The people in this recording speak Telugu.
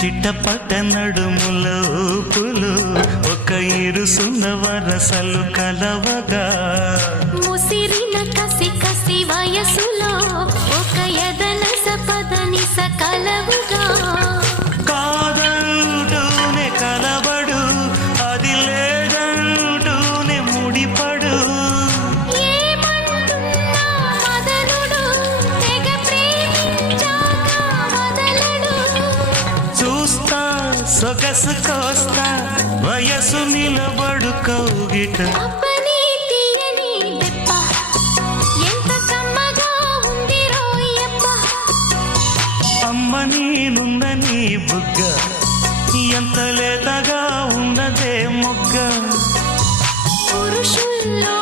చిట్టపట నడుముల ఊపులు ఒక ఇరుసున్న వరసలు కలవగా ముసిరిన కసి కసి వయసులో ఒక ఎదన సపదని సకలవుగా కాదంటూనే కలబడు అది లేదంటూనే ముడిపడు ఏమంటున్నా మదనుడు తెగ ప్రేమించాక వదలడు చూస్తా సొగసు కోస్తా వయసు నిలబడు కౌగిట అప్పని తీయని దెబ్బ ఎంత కమ్మగా ఉంది రోయప్ప అమ్మ నేనున్న నీ బుగ్గ ఎంత లేతగా ఉన్నదే మొగ్గ పురుషుల్లో